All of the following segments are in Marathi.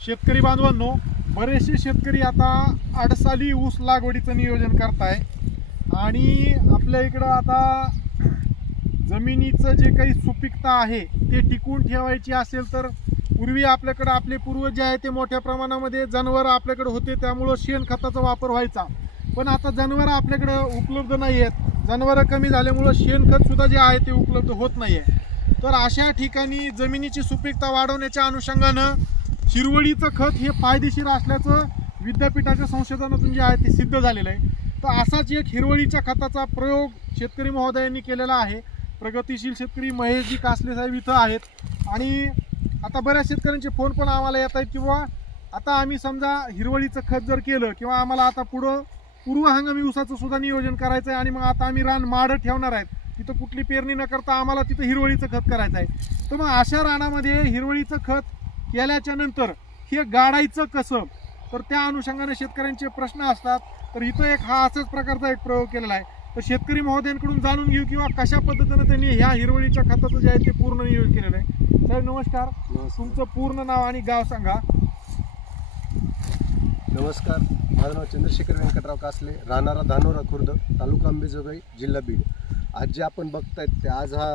शेतकरी बांधवांनो, बरेचसे शेतकरी आता आडसाली ऊस लागवडीचं नियोजन करताय आणि आपल्या इकडं आता जमिनीचं जे काही सुपीकता आहे ते टिकवून ठेवायची असेल तर पूर्वी आपल्याकडे आपले पूर्वज जे आहे ते मोठ्या प्रमाणामध्ये जनावर आपल्याकडे होते, त्यामुळं शेणखताचा वापर व्हायचा. पण आता जनावर आपल्याकडे उपलब्ध नाही आहेत, जनावरं कमी झाल्यामुळं शेणखत सुद्धा जे आहे ते उपलब्ध होत नाही आहे. तर अशा ठिकाणी जमिनीची सुपीकता वाढवण्याच्या अनुषंगानं हिरवळीचं खत हे फायदेशीर असल्याचं विद्यापीठाच्या संशोधनातून जे आहे ते सिद्ध झालेलं आहे. तर असाच एक हिरवळीच्या खताचा प्रयोग शेतकरी महोदयांनी केलेला आहे. प्रगतिशील शेतकरी महेशजी कासले साहेब इथं आहेत आणि आता बऱ्याच शेतकऱ्यांचे फोन पण आम्हाला येत आहेत किंवा आता आम्ही समजा हिरवळीचं खत जर केलं किंवा आम्हाला आता पुढं पूर्व हंगामी ऊसाचं सुद्धा नियोजन करायचं आहे आणि मग आता आम्ही रान माडं ठेवणार आहेत, तिथं कुठली पेरणी न करता आम्हाला तिथं हिरवळीचं खत करायचं आहे. तर मग अशा रानामध्ये हिरवळीचं खत केल्याच्या नंतर हे गाडायचं कसं, तर त्या अनुषंगाने शेतकऱ्यांचे प्रश्न असतात. तर इथं एक हा असाच प्रकारचा एक प्रयोग केलेला आहे. तर शेतकरी महोदयांकडून जाणून घेऊ किंवा कशा पद्धतीने त्यांनी ह्या हिरवळीच्या खताचं जे आहे ते पूर्ण नियोजन केलेलं आहे. साहेब नमस्कार, तुमचं पूर्ण नाव आणि गाव सांगा. नमस्कार, माझं नाव चंद्रशेखर व्यंकटराव कासले, राहणारा धानोरा खुर्द, तालुका अंबेजोगाई, जिल्हा बीड. आज जे आपण बघतायत ते आज हा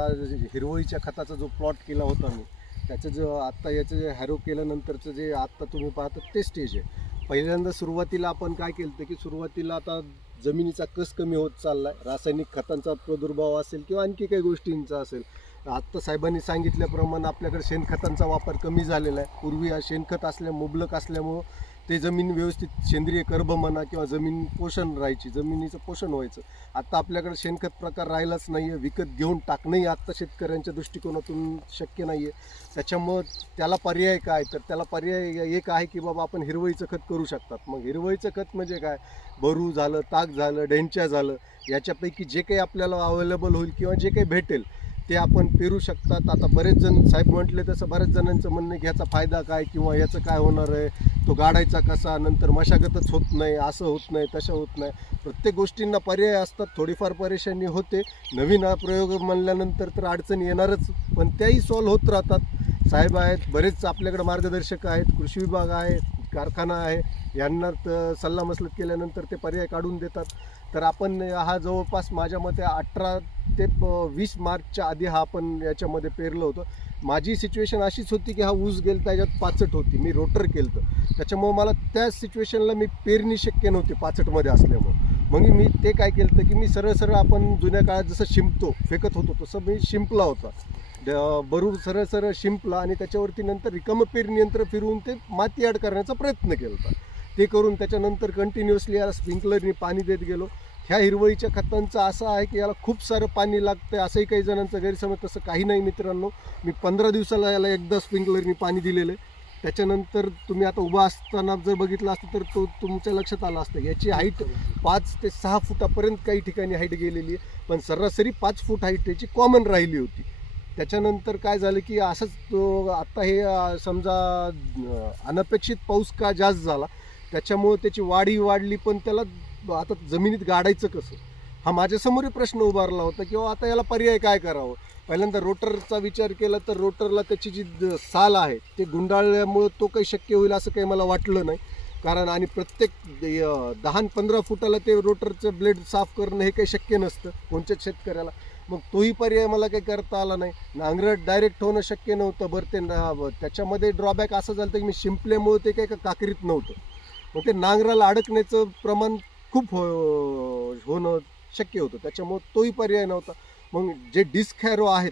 हिरवळीच्या खताचा जो प्लॉट केला होता मी, त्याचं जो आत्ता याचं जे हॅरो केल्यानंतरचं जे आत्ता तुम्ही पाहता ते स्टेज आहे. पहिल्यांदा सुरुवातीला आपण काय केलं की सुरुवातीला आता जमिनीचा कस कमी होत चालला आहे, रासायनिक खतांचा प्रादुर्भाव असेल किंवा आणखी काही गोष्टींचा असेल. आत्ता साहेबांनी सांगितल्याप्रमाणे आपल्याकडे शेणखतांचा वापर कमी झालेला आहे. पूर्वी हा शेणखत मुबलक असल्यामुळं ते जमीन व्यवस्थित सेंद्रिय कर्ब म्हणा किंवा जमीन पोषण राहायची, जमिनीचं पोषण व्हायचं. आत्ता आपल्याकडे शेणखत प्रकार राहिलाच नाही आहे. विकत घेऊन टाकणंही आत्ता शेतकऱ्यांच्या दृष्टिकोनातून शक्य नाही आहे. त्याच्यामुळं त्याला पर्याय काय, तर त्याला पर्याय एक आहे की बाबा आपण हिरवळीचं खत करू शकतात. मग हिरवळीचं खत म्हणजे काय, बरू झालं, ताक झालं, डेंच्या झालं, याच्यापैकी जे काही आपल्याला अवेलेबल होईल किंवा जे काही भेटेल ते आपण पेरू शकतात. आता बरेच जण साहेब म्हटले तसं बऱ्याच जणांचं म्हणणं की ह्याचा फायदा काय किंवा याचं काय होणार आहे, तो गाडायचा कसा, नंतर मशागतच होत नाही, असं होत नाही, तसं होत नाही. प्रत्येक गोष्टींना पर्याय असतात. थोडीफार परेशानी होते, नवीन प्रयोग म्हणल्यानंतर तर अडचणी येणारच, पण त्याही सॉल्व्ह होत राहतात. साहेब आहेत, बरेच आपल्याकडे मार्गदर्शक आहेत, कृषी विभाग आहे, कारखाना आहे, यांना सल्लामसलत केल्यानंतर ते पर्याय काढून देतात. तर आपण हा जवळपास माझ्या मते 18 ते 20 मार्चच्या आधी हा आपण याच्यामध्ये पेरलं होतं. माझी सिच्युएशन अशीच होती की हा ऊस गेला त्याच्यात पाचट होती, मी रोटर केलं होतं, त्याच्यामुळं मला त्या सिच्युएशनला मी पेरणी शक्य नव्हती पाचटमध्ये असल्यामुळं. मग मी ते काय केलं होतं की मी सरळ आपण जुन्या काळात जसं शिंपतो फेकत होतो तसं मी शिंपला होता, बरूर सरळ शिंपला आणि त्याच्यावरती नंतर रिकामं पेरणी यंत्र फिरवून ते माती ॲड करण्याचा प्रयत्न केला होता. ते करून त्याच्यानंतर कंटिन्युअसली याला स्प्रिंकलरनी पाणी देत गेलो. ह्या हिरवळीच्या खतांचं असं आहे की याला खूप सारं पाणी लागतं, असंही काही जणांचं गैरसमज, तसं काही नाही मित्रांनो. मी 15 दिवसाला याला एकदा स्प्रिंकलरनी पाणी दिलेलं आहे. त्याच्यानंतर तुम्ही आता उभा असताना जर बघितलं असतं तर तो तुमच्या लक्षात आला असतं. याची हाईट 5 ते 6 फुटापर्यंत काही ठिकाणी हाईट गेलेली आहे, पण सरासरी 5 फूट हाईट याची कॉमन राहिली होती. त्याच्यानंतर काय झालं की असंच तो आत्ता हे समजा अनपेक्षित पाऊस का जास्त झाला त्याच्यामुळं त्याची वाढी वाढली, पण त्याला आता जमिनीत गाडायचं कसं हा माझ्यासमोर प्रश्न उभारला होता किंवा आता याला पर्याय काय करावं. पहिल्यांदा रोटरचा विचार केला तर रोटरला त्याची जी साल आहे ते गुंडाळल्यामुळं तो काही शक्य होईल असं काही मला वाटलं नाही. कारण आणि प्रत्येक 10-15 फुटाला ते रोटरचं ब्लेड साफ करणं हे काही शक्य नसतं कोणत्याच शेतकऱ्याला. मग तोही पर्याय मला काही करता आला नाही. नांगरट डायरेक्ट होणं शक्य नव्हतं. बरं ते त्याच्यामध्ये ड्रॉबॅक असं झालं की मी शिंपल्यामुळं ते काही काकरीत नव्हतं, मग ते नांगराला अडकण्याचं प्रमाण खूप होणं शक्य होतं, त्याच्यामुळं तोही पर्याय नव्हता. मग जे डिस्क हॅरो आहेत,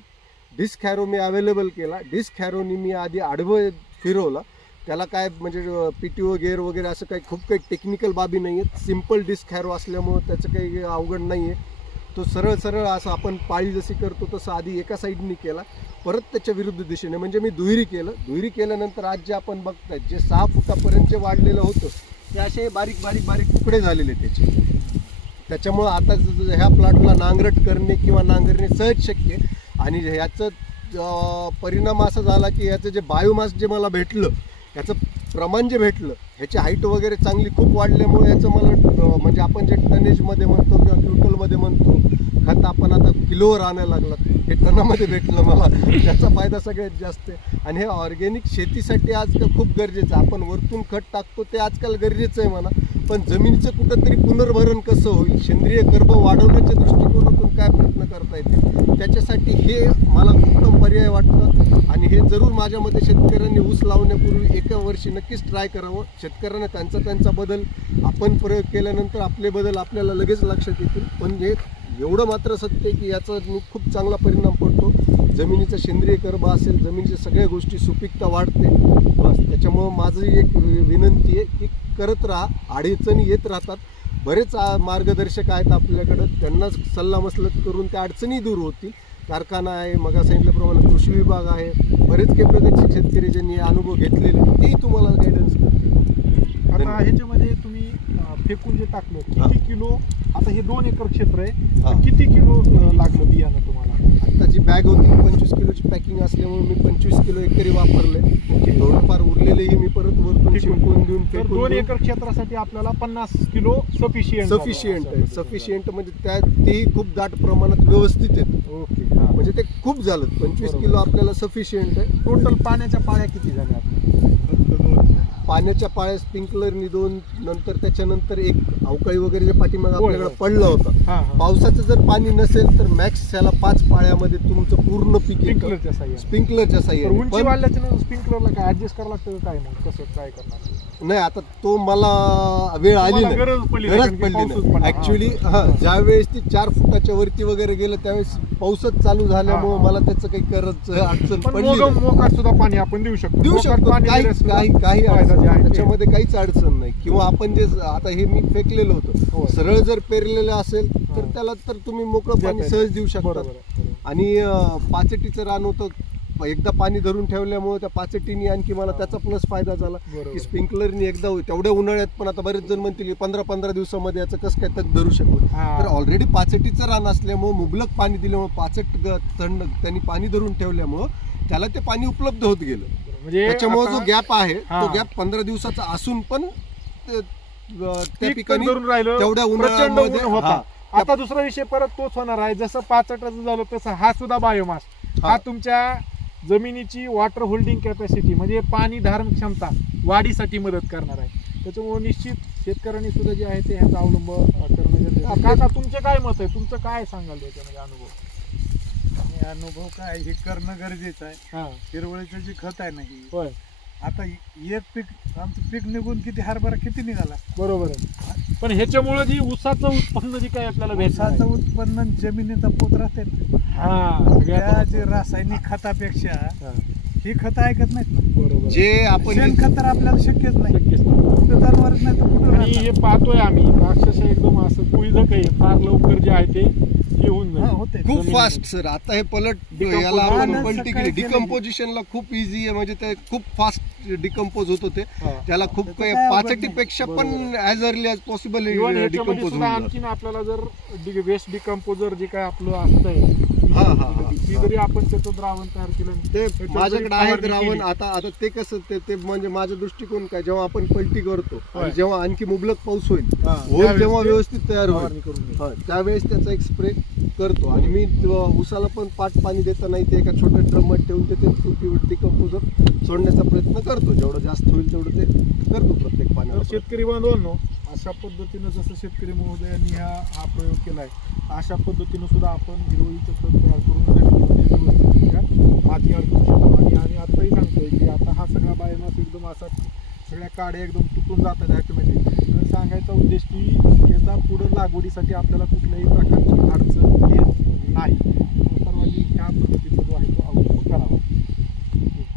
डिस्क हॅरो मी अवेलेबल केला. डिस्क हॅरोनी मी आधी आडवं फिरवला. त्याला काय म्हणजे PTO गेअर वगैरे असं काही खूप काही टेक्निकल बाबी नाही आहेत. सिम्पल डिस्क हॅरो असल्यामुळं त्याचं काही अवघड नाही आहे. तो सरळ असं आपण पाळी जशी करतो तसं आधी एका साईडनी केला, परत त्याच्या विरुद्ध दिशेने म्हणजे मी दुहेरी केलं. दुहेरी केल्यानंतर आज जे आपण बघताय जे 6 फुटापर्यंत जे वाढलेलं होतं ते असे बारीक तुकडे झालेले त्याचे. त्याच्यामुळं आता ह्या प्लॉटला नांगरट करणे किंवा नांगरणे सहज शक्य. आणि ह्याचं परिणाम असा झाला की याचं जे बायोमास जे मला भेटलं याचं प्रमाण जे भेटलं ह्याची हाईट वगैरे चांगली खूप वाढल्यामुळे याचं मला म्हणजे आपण जे टनेजमध्ये म्हणतो किंवा क्विंटलमध्ये म्हणतो खत आपण आता किलोवर आणायला लागलात, हे टनामध्ये भेटलं मला, त्याचा फायदा सगळ्यात जास्त आहे. आणि हे ऑर्गॅनिक शेतीसाठी आजकाल खूप गरजेचं आहे. आपण वरतून खत टाकतो ते आजकाल गरजेचं आहे म्हणा, पण जमिनीचं कुठंतरी पुनर्भरण कसं होईल, सेंद्रिय कर्ब वाढवण्याच्या दृष्टिकोनातून काय प्रयत्न करता येतील, त्याच्यासाठी हे मला उत्तम पर्याय वाटतं. आणि हे जरूर माझ्या मते शेतकऱ्यांनी ऊस लावण्यापूर्वी एका वर्षी नक्कीच ट्राय करावं. शेतकऱ्यांना त्यांचा बदल, आपण प्रयोग केल्यानंतर आपले बदल आपल्याला लगेच लक्षात येतील. पण हे एवढं मात्र सत्य आहे की याचा खूप चांगला परिणाम पडतो. जमिनीचा सेंद्रिय कर्ब असेल, जमिनीच्या सगळ्या गोष्टी सुपीकता वाढते. बस त्याच्यामुळं माझी एक विनंती आहे की करत राहा, अडचणी येत राहतात. बरेच मार्गदर्शक आहेत आपल्याकडं, त्यांना सल्लामसलत करून त्या अडचणी दूर होतील. कारखाना आहे, मग सांगितल्याप्रमाणे कृषी विभाग आहे, बरेच काही प्रगतशील शेतकरी ज्यांनी अनुभव घेतलेले तेही तुम्हाला गायडन्स करतील. आता ह्याच्यामध्ये तुम्ही फेकून जे टाकलं किती किलो, आता हे 2 एकर क्षेत्र आहे, किती किलो लागलं बियाणं तुम्हाला? आता जी बॅग होती 25 किलोची पॅकिंग असल्यामुळे मी 25 किलो एकरी वापरले. थोडंफार उरलेलेही मी परत वरतून शिंपून देऊन तर 2 एकर क्षेत्रासाठी आपल्याला 50 किलो सफिशियंट आहे. सफिशियंट म्हणजे तेही खूप दाट प्रमाणात व्यवस्थित आहेत. ओके, म्हणजे ते खूप झालं. 25 किलो आपल्याला सफिशियंट आहे. टोटल पाण्याच्या पाळ्या किती झाल्या? पाण्याच्या पाळ्या स्प्रिंकलरनी 2, नंतर त्याच्यानंतर एक अवकाळी वगैरे जे पाठीमागे आपल्याकडे पडलं होतं. पावसाचं जर पाणी नसेल तर मॅक्स ह्याला 5 पाळ्यामध्ये तुमचं पूर्ण पीक स्प्रिंकलरच्या साह्याने. उंची वाढल्याच्या स्प्रिंकलरला काय ऍडजस्ट करावं लागतं काय, मग कसं ट्राय करणार? नाही, आता तो मला वेळ आली नाही, गरज पडली नाही ऍक्च्युली. ज्या वेळेस ती 4 फुटाच्या वरती वगैरे गेलं त्यावेळेस पाऊसच चालू झाल्यामुळे मला त्याचं काही करायचं अडचण पडली. मोकाट सुद्धा पाणी आपण देऊ शकतो काही त्याच्यामध्ये काहीच अडचण नाही. किंवा आपण जे आता हे मी फेकलेलं होतं, सरळ जर पेरलेलं असेल तर त्याला तर तुम्ही मोकळं पाणी सहज देऊ शकता. आणि पाचटीचं रान होतं, एकदा पाणी धरून ठेवल्यामुळे त्या पाचटीने आणखी मला त्याचा प्लस फायदा झाला की स्प्रिंकलरनी एकदा तेवढ्या उन्हाळ्यात. पण आता बरेच जण म्हणतील 15-15 दिवसामध्ये याचं कसं काय तक धरू शकतो. तर ऑलरेडी पाचटीचं रान असल्यामुळे मुबलक पाणी दिल्यामुळे पाचट त्यांनी पाणी धरून ठेवल्यामुळं त्याला ते पाणी उपलब्ध होत गेलं. म्हणजे त्याच्यामुळे जो गॅप आहे तो गॅप 15 दिवसाचा असून पण त्या पिकांनी तेवढ्या उन्हाळ्यामध्ये होता. आता दुसरा विषय परत तोच होणार आहे, जसं पाचटाचं झालं तसं हा सुद्धा बायोमास, हा तुमच्या जमिनीची वॉटर होल्डिंग कॅपॅसिटी म्हणजे पाणी धारण क्षमता वाढीसाठी मदत करणार आहे. त्याच्यामुळे निश्चित शेतकऱ्यांनी सुद्धा जे आहे ते ह्याचा अवलंब करणं गरजेचं आहे. काका, तुमचे काय मत आहे? तुमचं काय सांगाल त्याच्यामध्ये अनुभव? अनुभव काय, हे करणं गरजेचं आहे. हिरवळीचं जे खत आहे नाही, आता एक पीक, आमचं पीक निघून किती हरभरा किती निघाला, बरोबर आहे. पण ह्याच्यामुळे जी ऊसाचं उत्पन्न जे काय आपल्याला ऊसाचं उत्पन्न जमिनीचा पोत राहते, जे रासायनिक खतापेक्षा ही खत ऐकत नाहीत. बरोबर, जे आपण शेणखत तर आपल्याला शक्यच नाही, जनावरच नाही तर कुठं. आणि हे पाहतोय आम्ही अक्षरशः एकदम असं कुळीचं काही फार लवकर जे आहे ते होते खूप फास्ट सर. आता हे पलट याला आपण पलटी केली, डिकम्पोजिशनला खूप इझी आहे. म्हणजे ते खूप फास्ट डिकम्पोज होत होते. त्याला खूप काही पाचटीपेक्षा पण as early as possible decompose होईल. आणखीन आपल्याला जर वेस्ट डिकम्पोजर जे काय आपलं असतंय जरी आपण त्याचं द्रावण तयार केलं, ते माझ्याकडे आहे द्रावण. आता ते कसं ते म्हणजे माझा दृष्टिकोन काय, जेव्हा आपण पलटी करतो जेव्हा आणखी मुबलक पाऊस होईल, जेव्हा व्यवस्थित तयार होईल त्यावेळेस त्याचा एक स्प्रे करतो. आणि मी उसाला पण पाट पाणी देता नाही, ते एका छोट्या ड्रममध्ये ठेवून ते डिकम्पोजर सोडण्याचा प्रयत्न करतो. जेवढं जास्त होईल तेवढं ते करतो प्रत्येक पाण्याला. शेतकरी बांधवांनो, अशा पद्धतीनं जसं शेतकरी महोदयांनी हा प्रयोग केलाय, अशा पद्धतीनं सुद्धा आपण हिरवळीचं खत तयार करून जमिनीमध्ये माती अडकू शकतो. आणि आताही सांगतोय की आता हा सगळा बायोमास एकदम असा सगळ्या काड्या एकदम तुटून जातात ऑटोमॅटिक. तर सांगायचा उद्देश की त्याचा पुढं लागवडीसाठी आपल्याला कुठल्याही प्रकारची अडचण येत नाही. सर्वांनी ह्या पद्धतीचा जो आहे तो